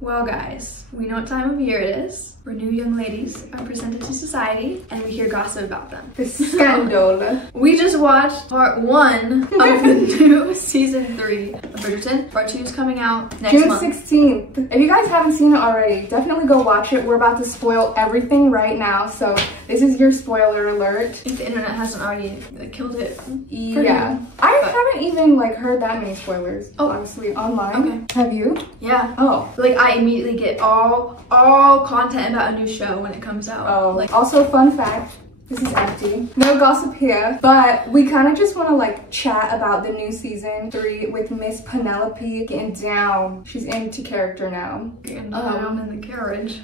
Well guys, we know what time of year it is. We're new young ladies are presented to society and we hear gossip about them. The scandal. We just watched part 1 of the new season 3 of Bridgerton. Part 2 is coming out next month. June 16th. If you guys haven't seen it already, definitely go watch it. We're about to spoil everything right now, so this is your spoiler alert. If the internet hasn't already killed it. Yeah. I haven't even like heard that many spoilers, honestly, online. Okay. Have you? Yeah. Oh. Like I immediately get all content about a new show when it comes out. Oh. Like, also, fun fact. This is empty. No gossip here, but we kind of just want to like chat about the new season 3 with Miss Penelope getting down. She's into character now. Getting down in the carriage.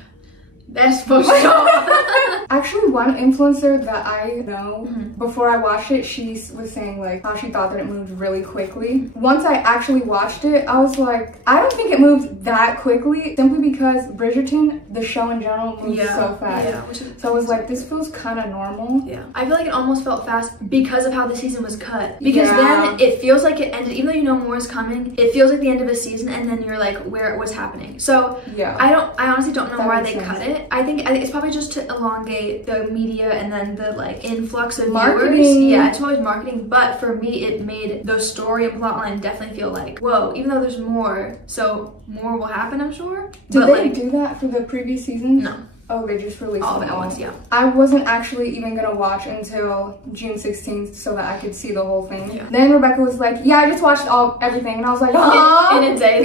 That's supposed to Actually, one influencer that I know, before I watched it, she was saying like how she thought that it moved really quickly. Once I actually watched it, I was like, I don't think it moved that quickly, simply because Bridgerton, the show in general, moves so fast. Yeah, so I was like, this feels kind of normal. Yeah. I feel like it almost felt fast because of how the season was cut. Because then it feels like it ended, even though you know more is coming, it feels like the end of a season and then you're like, what's happening? So yeah, I honestly don't know why they cut it. I think it's probably just to elongate the media and then the like influx of viewers. Yeah, it's always marketing, but for me it made the story and plotline definitely feel like, whoa, even though there's more, so more will happen, I'm sure. Did they do that for the previous season? No. Oh, they just released all of it at once, yeah. I wasn't actually even gonna watch until June 16th so that I could see the whole thing. Yeah. Then Rebekah was like, yeah, I just watched everything. And I was like, in a day.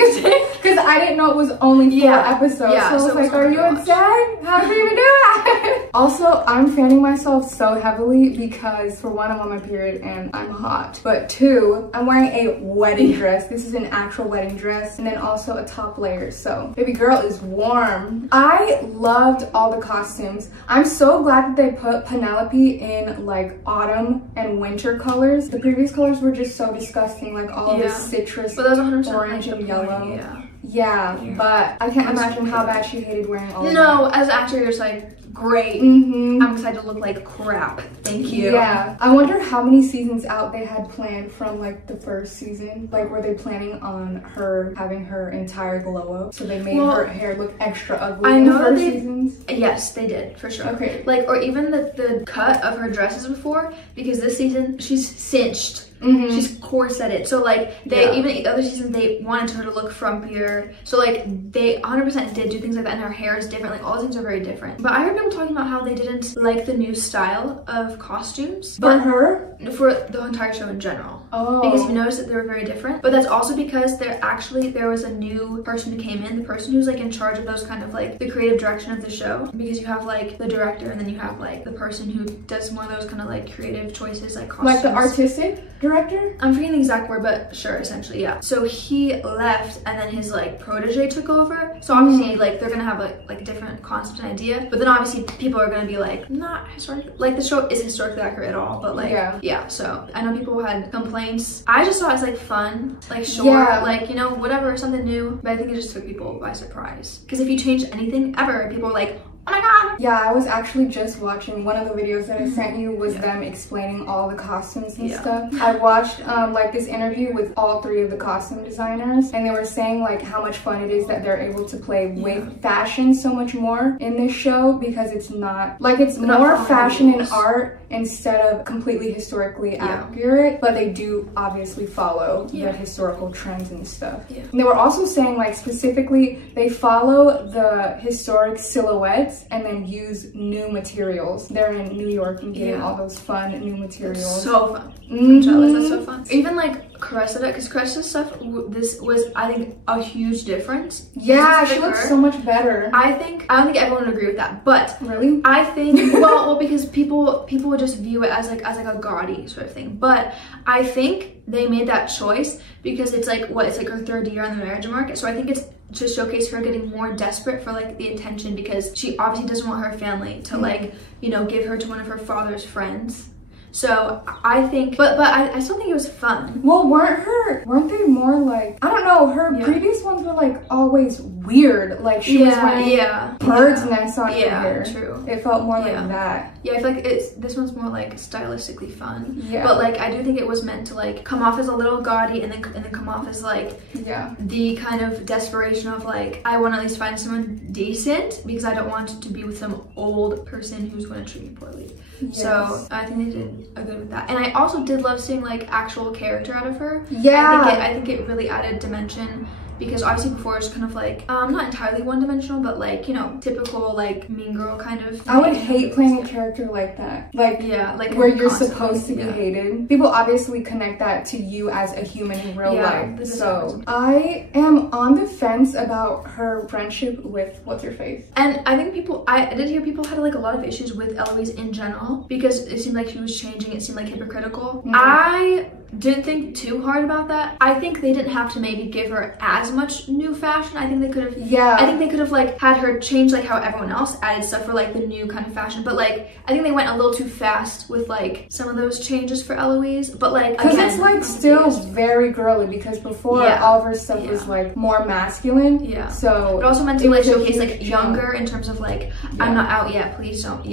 Because I didn't know it was only 4 episodes. Yeah, so I was like, are you insane? How did you even do that? Also, I'm fanning myself so heavily because for one, I'm on my period and I'm hot. But 2, I'm wearing a wedding dress. This is an actual wedding dress. And then also a top layer. So baby girl is warm. I loved all the costumes. I'm so glad that they put Penelope in like autumn and winter colors. The previous colors were just so disgusting, like all of this citrus, but that was 100% orange and yellow. Yeah, but I can't imagine how bad she hated wearing all of that. No, as an actor, you're just like, great. I'm excited to look like crap. Thank you. Yeah. I wonder how many seasons out they had planned from like the first season. Like, were they planning on her having her entire glow up? So they made her hair look extra ugly in the first seasons? Yes, they did, for sure. Okay. Like, or even the cut of her dresses before, because this season, she's cinched. She's corseted. So like even the other season they wanted her to look frumpier. So like they 100% did do things like that, and her hair is different. Like all those things are very different. But I heard people talking about how they didn't like the new style of costumes. For her? For the entire show in general. Oh. Because you noticed that they were very different. But that's also because there was a new person who came in, the person who's like in charge of those kind of like the creative direction of the show. Because you have like the director and then you have like the person who does more of those kind of like creative choices, like costumes. Like the artistic director? I'm forgetting the exact word, but sure, essentially, yeah. So he left and then his like protege took over. So obviously like they're gonna have like a different concept and idea. But then obviously people are gonna be like, not historically, like the show is historically accurate at all, but like yeah. So I know people had complaints. I just thought it was like fun, like short, like, you know, whatever, something new. But I think it just took people by surprise. Because if you change anything ever, people are like, oh my god. Yeah, I was actually just watching one of the videos that I sent you was them explaining all the costumes and stuff. I watched like this interview with all 3 of the costume designers, and they were saying like how much fun it is that they're able to play with fashion so much more in this show, because it's not like it's more fashion and art instead of completely historically accurate, but they do obviously follow the historical trends and stuff. And they were also saying like specifically they follow the historic silhouettes and then use new materials. They're in New York and getting all those fun new materials. That's so fun. I'm jealous. That's so fun. Even like Cressida, because Cressida's stuff, this was, I think, a huge difference. Yeah, she looks so much better. I don't think everyone would agree with that, but really, I think well, because people would just view it as like a gaudy sort of thing. But I think they made that choice because it's like it's like her 3rd year on the marriage market. So I think it's to showcase her getting more desperate for like the attention, because she obviously doesn't want her family to like, you know, give her to one of her father's friends. So I think, but I still think it was fun. Well, weren't they more like, I don't know, her previous ones were like always weird. Like she was wearing bird's nests on her hair. True. It felt more like that. Yeah, I feel like this one's more like stylistically fun. Yeah. But like I do think it was meant to like come off as a little gaudy and then come off as like the kind of desperation of like, I want to at least find someone decent because I don't want to be with some old person who's going to treat me poorly. Yes. So I think they did a good with that. And I also did love seeing like actual character out of her. Yeah. I think it really added dimension. Because obviously before it's kind of like, not entirely one-dimensional, but like, you know, typical like mean girl kind of thing. I would hate playing a character like that. Like, like where you're supposed to be hated. People obviously connect that to you as a human in real life. So I am on the fence about her friendship with what's-her-face. And I think I did hear people had like a lot of issues with Eloise in general because it seemed like she was changing. It seemed like hypocritical. I didn't think too hard about that. I think they didn't have to maybe give her as much new fashion. I think they could have I think they could have like had her change like how everyone else added stuff for like the new kind of fashion, but like I think they went a little too fast with like some of those changes for Eloise. But like because it's like still very girly, because before all of her stuff was like more masculine. So it also meant to like showcase like younger in terms of like I'm not out yet, please don't.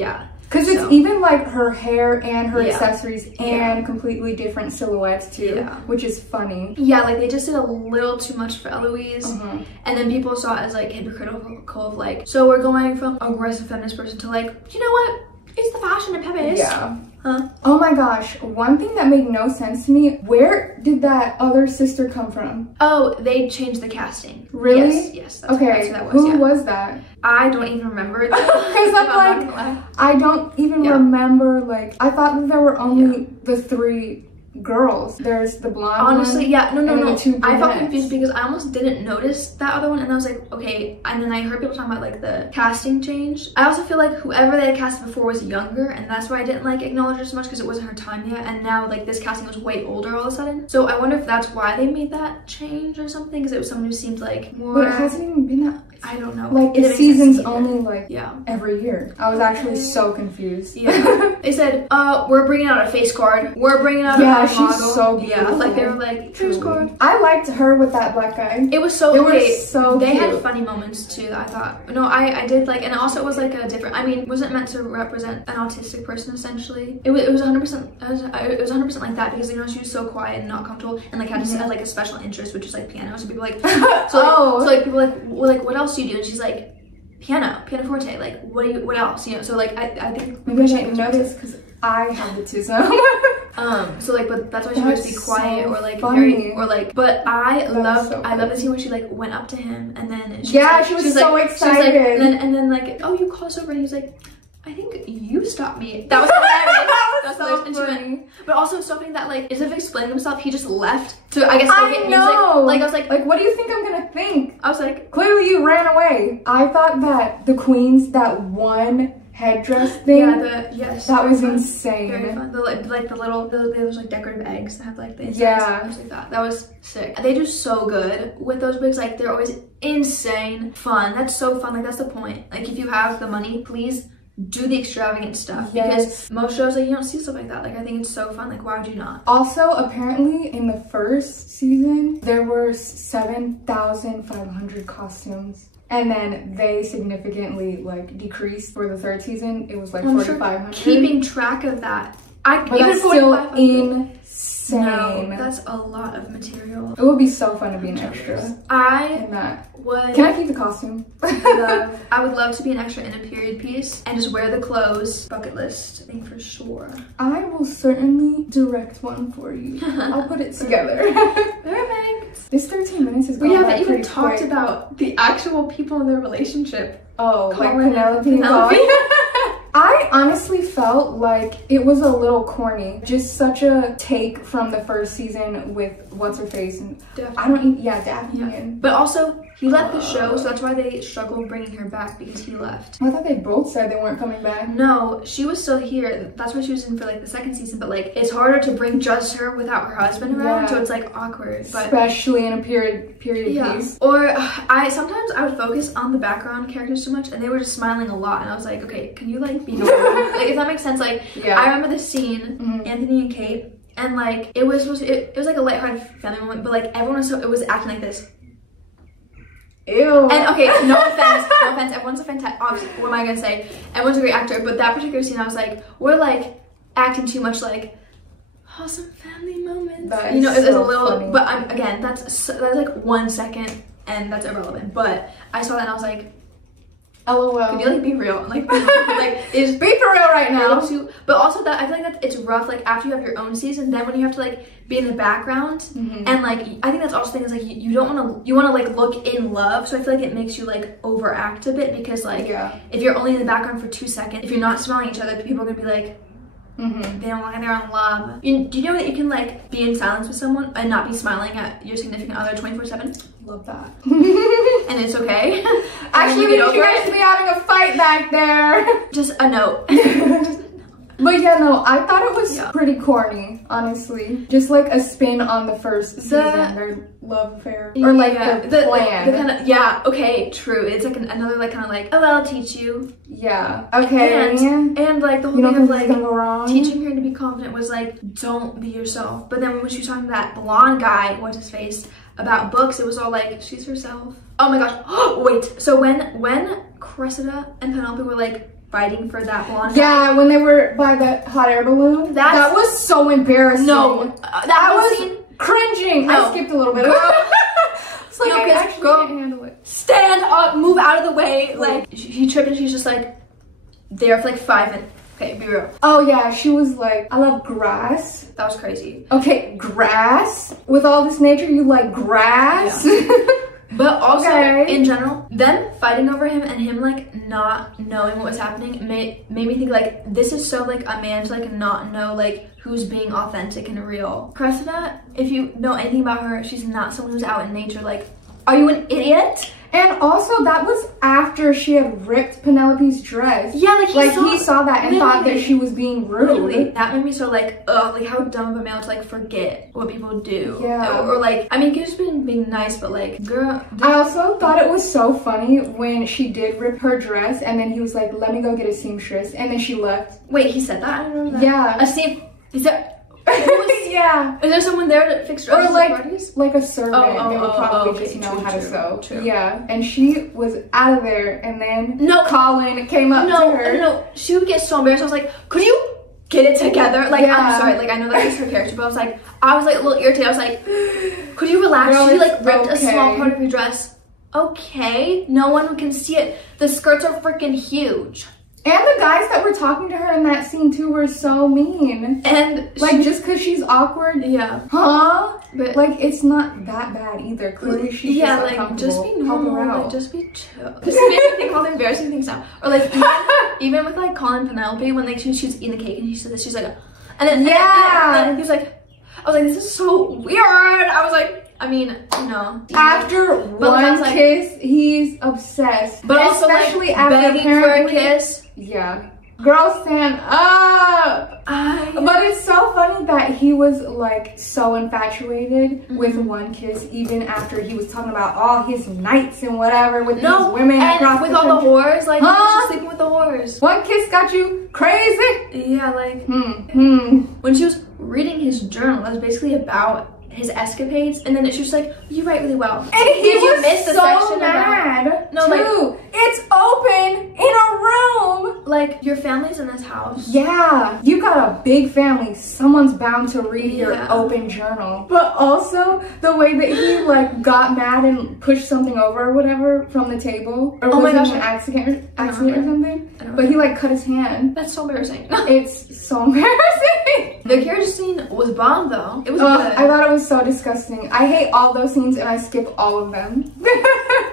Because it's even like her hair and her accessories and completely different silhouettes too, which is funny. Yeah, like they just did a little too much for Eloise. And then people saw it as like hypocritical of like, so we're going from aggressive feminist person to like, you know what? It's the fashion of feminist. Huh? Oh my gosh, one thing that made no sense to me, where did that other sister come from? Oh, they changed the casting. Really? Yes. That's what that was. Who was that? I don't even remember. Because I'm like, I don't even remember, like, I thought that there were only the 3 girls. There's the blonde honestly one, no I felt confused because I almost didn't notice that other one, and I was like, okay. And then I heard people talking about like the casting change. I also feel like whoever they had casted before was younger, and that's why I didn't like acknowledge her as much, because it wasn't her time yet. And now like this casting was way older all of a sudden, so I wonder if that's why they made that change or something, because it was someone who seemed like more. But it hasn't even been that. I don't know. Like the season's only like every year. I was actually so confused. They said, we're bringing out a face card. We're bringing out a model. She's so beautiful. Like they were like, face card. I liked her with that black guy. It was so They cute. had funny moments too. I thought. No, I did like, and also it was like a different. I mean, wasn't meant to represent an autistic person essentially. It was 100%. It was 100% like that, because you know she was so quiet and not comfortable, and like had like a special interest, which is like piano. So people like, so like people like what else do you do? And she's like, piano forte. Like what else? You know. So like I think maybe I didn't notice because I have autism. So like, but that's why she would be quiet or like very or like. But I love the scene where she like went up to him and then she was so excited. And then like, oh, you crossed over, and he was like, I think you stopped me. That was hilarious. That's so funny. And she went, but also something that like, instead of explaining himself, he just left to, I guess, go get music. Like I was like, what do you think I'm gonna think? I was like, clearly you ran away. I thought that the queens, that one headdress thing, that was insane. Very fun. Those like decorative eggs that have like the insects. I was like that was sick. They do so good with those wigs. Like they're always insane fun. That's so fun. Like that's the point. Like if you have the money, please do the extravagant stuff, because most shows like you don't see stuff like that. Like I think it's so fun. Like why would you not? Also, apparently in the first season there were 7,500 costumes, and then they significantly like decreased for the 3rd season. It was like 4,500. Keeping track of that, but that's still insane. No, that's a lot of material. It would be so fun to be an extra. Can I keep the costume? I would love to be an extra in a period piece and just wear the clothes. Bucket list, I think for sure. I will certainly direct one for you. I'll put it together. Perfect. This 13 minutes is going by. We haven't even talked about the actual people in their relationship. Oh, like Penelope and Bobby. I honestly felt like it was a little corny. Just such a take from the first season with what's-her-face and Daphne. I don't even, Daphne. Yeah. But also, He left the show, so that's why they struggled bringing her back, because he left. I thought they both said they weren't coming back. No, she was still here. That's why she was in for like the second season, but like it's harder to bring just her without her husband around, so it's like awkward. But especially in a period piece. Or sometimes I would focus on the background characters too much, and they were just smiling a lot, and I was like, okay, can you like be normal? Like, if that makes sense. Like, I remember the scene, Anthony and Kate, and like it was like a lighthearted family moment, but like everyone was acting like this. Ew. And okay, no offense, everyone's a fantastic, what am I gonna say? Everyone's a great actor, but that particular scene, I was like, we're like acting too much like awesome family moments. You know, it's a little funny. But again, that's like 1 second, and that's irrelevant. But I saw that and I was like, LOL. Could you like be real? Like is be for real right now. But also that I feel like that it's rough. Like after you have your own season, then when you have to like be in the background, and like I think that's also the thing is like you don't want to like look in love. So I feel like it makes you like overact a bit, because like if you're only in the background for 2 seconds, if you're not smelling each other, people are gonna be like, they don't look like they're in love. Do you know that you can like be in silence with someone and not be smiling at your significant other 24/7? Love that. And it's okay. Actually, you guys be having a fight back there. Just a note. But yeah, no, I thought it was pretty corny, honestly. Just like a spin on the first season, their love affair. Or like the plan. The kind of, okay, true. It's like another like kind of like, oh, I'll teach you. Yeah, okay. And like the whole thing of like teaching her to be confident was like, don't be yourself. But then when she was talking to that blonde guy, what's his face, about books, it was all like, she's herself. Oh my gosh. Wait, so when Cressida and Penelope were like fighting for that blonde guy, when they were by the hot air balloon, that was so embarrassing. No, that was cringing. I skipped a little bit. It's like, I actually can't handle it. Stand up, move out of the way. Like, he tripped and she's just like there for like 5 minutes. Okay, be real. Oh yeah, she was like, I love grass. That was crazy. Okay, grass? With all this nature, you like grass? Yeah. But also, in general, them fighting over him and him like not knowing what was happening made me think like, this is so like a man to like not know like who's being authentic and real. Cressida, if you know anything about her, she's not someone who's out in nature. Like, are you an idiot? And also, that was after she had ripped Penelope's dress. Yeah, like he saw that and thought that she was being rude. Literally. That made me so like, ugh, like how dumb of a male to like forget what people do. Yeah. Or like, I mean, he was being nice, but like, girl. I also thought it was so funny when she did rip her dress and then he was like, let me go get a seamstress, and then she left. Wait, he said that? I don't remember that. Yeah. A seam. Is that? Yeah. Is there someone there to fix dresses? Or like, parties? like a servant. They would probably just know how to sew. True. Yeah. And she was out of there, and then Colin came up to her. No, she would get so embarrassed. I was like, could you get it together? Like, I'm sorry. Like, I know that was her character, but I was like a little irritated. I was like, could you relax? Girl, she like ripped a small part of your dress. Okay, no one can see it. The skirts are freaking huge. And the guys that were talking to her in that scene too were so mean. And like, just because she's awkward, huh? But like, it's not that bad either. Clearly, she's just like, just be normal. Like, just be chill. Just make me think all the embarrassing things now. Or like, even with like Colin and Penelope, when like she was eating the cake and she said this, she's like, and then he was like, I was like, this is so weird. I was like, I mean, no. After one kiss, he's obsessed. But also, especially like, after begging for a kiss. Yeah. Girl, stand up. But it's so funny that he was like so infatuated with one kiss, even after he was talking about all his nights and whatever with these women across with all the whores, like he was just sleeping with the whores. One kiss got you crazy. Yeah, like when she was reading his journal, that was basically about his escapades, and then it's just like, you write really well. And he was so mad. No, like, it's open in a room. Like, your family's in this house. Yeah, you got a big family. Someone's bound to read your open journal. But also the way that he like got mad and pushed something over or whatever from the table. Or was it an accident or something? But he like cut his hand. That's so embarrassing. It's so embarrassing. The carriage scene was bomb though. It was good. I thought it was so disgusting. I hate all those scenes and I skip all of them.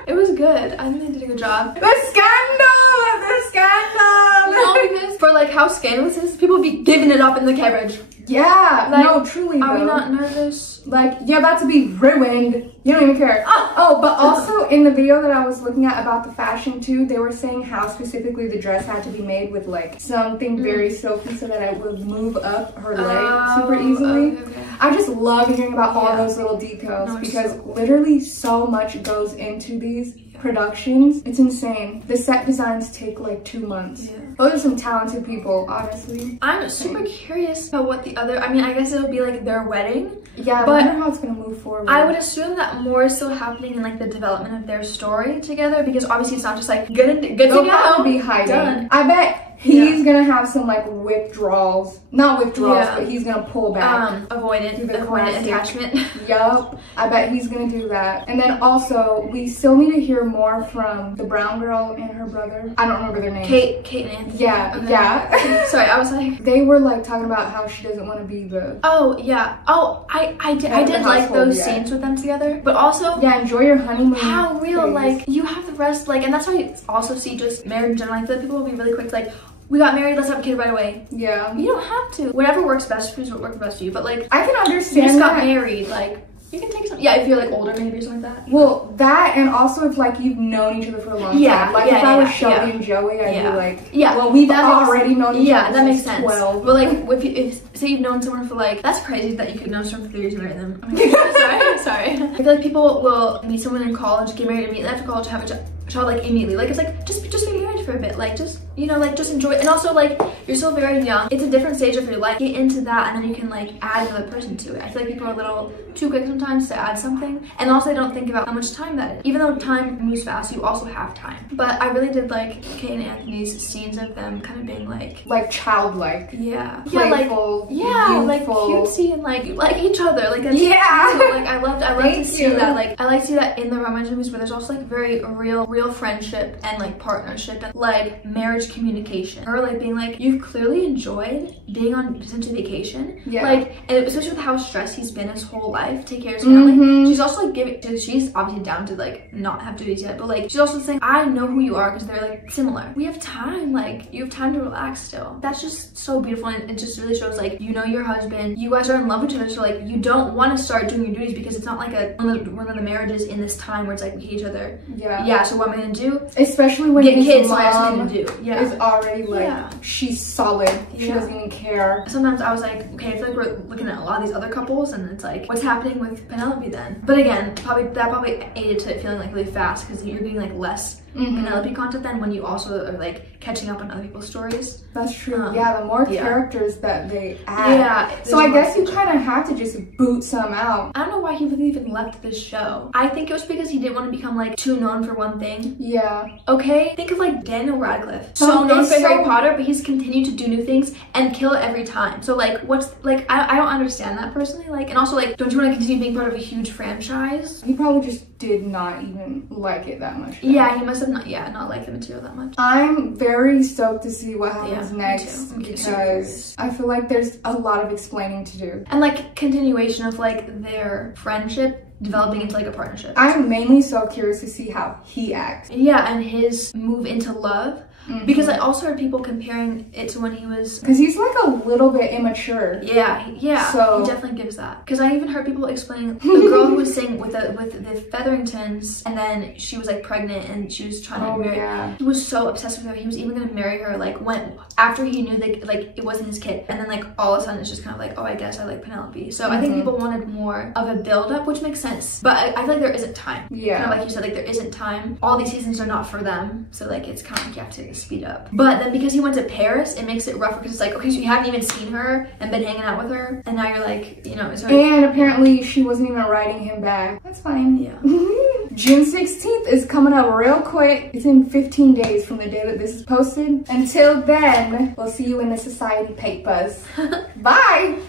It was good. I think they did a good job. The scandal! The scandal! No, because for like how scandalous it is, people be giving it up in the carriage. Yeah, like, no, truly though. Are we not nervous? Like, you're about to be ruined. You don't even care. Oh, but also in the video that I was looking at about the fashion too, they were saying how specifically the dress had to be made with like something very silky so that it would move up her leg super easily. Okay. I just love hearing about all those little details because literally so much goes into these productions. It's insane. The set designs take like 2 months. Those are some talented people, honestly. I'm super curious about what the other, I mean, I guess it'll be like their wedding. Yeah, but I wonder how it's gonna move forward. I would assume that more is still happening in like the development of their story together, because obviously it's not just like good to go. They'll probably be hiding. Done. I bet he's gonna have some like withdrawals. Not withdrawals, but he's gonna pull back. Avoidant attachment. Yup. I bet he's gonna do that. And then also, we still need to hear more from the brown girl and her brother. I don't remember their names. Kate and Anthony. Yeah, yeah. Sorry, I was like... They were like talking about how she doesn't want to be the... Oh, yeah. Oh, I did like those scenes with them together. But also... Yeah, enjoy your honeymoon. How real, like, you have the rest, like, and that's why you also see just marriage in general. I feel like people will be really quick to like, we got married, let's have a kid right away. Yeah. You don't have to. Whatever works best for you is what works best for you. But like, I can understand you just got married, like, you can take some. Yeah, if you're like older maybe or something like that. Well, that, and also if like you've known each other for a long time. Like if I was Shelby and Joey, I'd be like, well, we've already known each other that makes sense. 12. But like, if say you've known someone for like, that's crazy that you could know someone for 3 years and marry them. Sorry. I feel like people will meet someone in college, get married immediately after college, have a child like immediately. Like it's like just be married for a bit. Like just, you know, like just enjoy it. And also like you're still very young. It's a different stage of your life. Get into that and then you can like add another person to it. I feel like people are a little too quick sometimes to add something. And also they don't think about how much time that is. Even though time moves fast, you also have time. But I really did like Kate and Anthony's scenes of them kind of being like childlike. Yeah. Playful, youthful, like cutesy and like you like each other. Like that's like I love to see that. Like I like to see that in the romance movies where there's also like very real friendship and like partnership and like marriage communication. Or like being like, you've clearly enjoyed being on essentially vacation. Yeah. Like, and especially with how stressed he's been his whole life, take care of his family. She's also like she's obviously down to like not have duties yet, but like she's also saying, I know who you are because they're like similar. We have time, like you have time to relax still. That's just so beautiful, and it just really shows like, you know, your husband, you guys are in love with each other, so like you don't want to start doing your duties because it's not like one of the marriages in this time where it's like we hate each other. Yeah, so what am I gonna do? Especially when get his kids, mom is already like, she's solid. She doesn't even care. Sometimes I was like, okay, I feel like we're looking at a lot of these other couples and it's like, what's happening with Penelope then? But again, that probably aided to it feeling like really fast because you're getting like less Penelope content then when you also are like catching up on other people's stories. That's true. The more characters that they add. So I guess you kind of have to just boot some out. I don't know why he really even left this show. I think it was because he didn't want to become like too known for one thing. Yeah. Okay? Think of like Daniel Radcliffe. So known for Harry Potter, but he's continued to do new things and kill it every time. So like, what's like, I don't understand that personally. Like, and also like, don't you want to continue being part of a huge franchise? He probably just did not even like it that much. Yeah, he must have not liked the material that much. I'm very stoked to see what happens next because I feel like there's a lot of explaining to do. And like continuation of like their friendship developing into like a partnership. I'm mainly so curious to see how he acts. Yeah, and his move into love. Because I also heard people comparing it to when he was... Because he's like a little bit immature. Yeah, so he definitely gives that. Because I even heard people explaining the girl who was singing with the Featheringtons, and then she was like pregnant and she was trying to marry. He was so obsessed with her. He was even going to marry her like after he knew that like it wasn't his kid. And then like all of a sudden it's just kind of like, oh, I guess I like Penelope. So I think people wanted more of a build-up, which makes sense. But I feel like there isn't time. Yeah. Kind of like you said, like there isn't time. All these seasons are not for them. So like it's kind of like you have to speed up. But then because he went to Paris, it makes it rougher because it's like, okay, so you haven't even seen her and been hanging out with her, and now you're like, you know, and apparently she wasn't even writing him back. That's fine. Yeah. June 16th is coming up real quick. It's in 15 days from the day that this is posted. Until then, we'll see you in the society papers. Bye.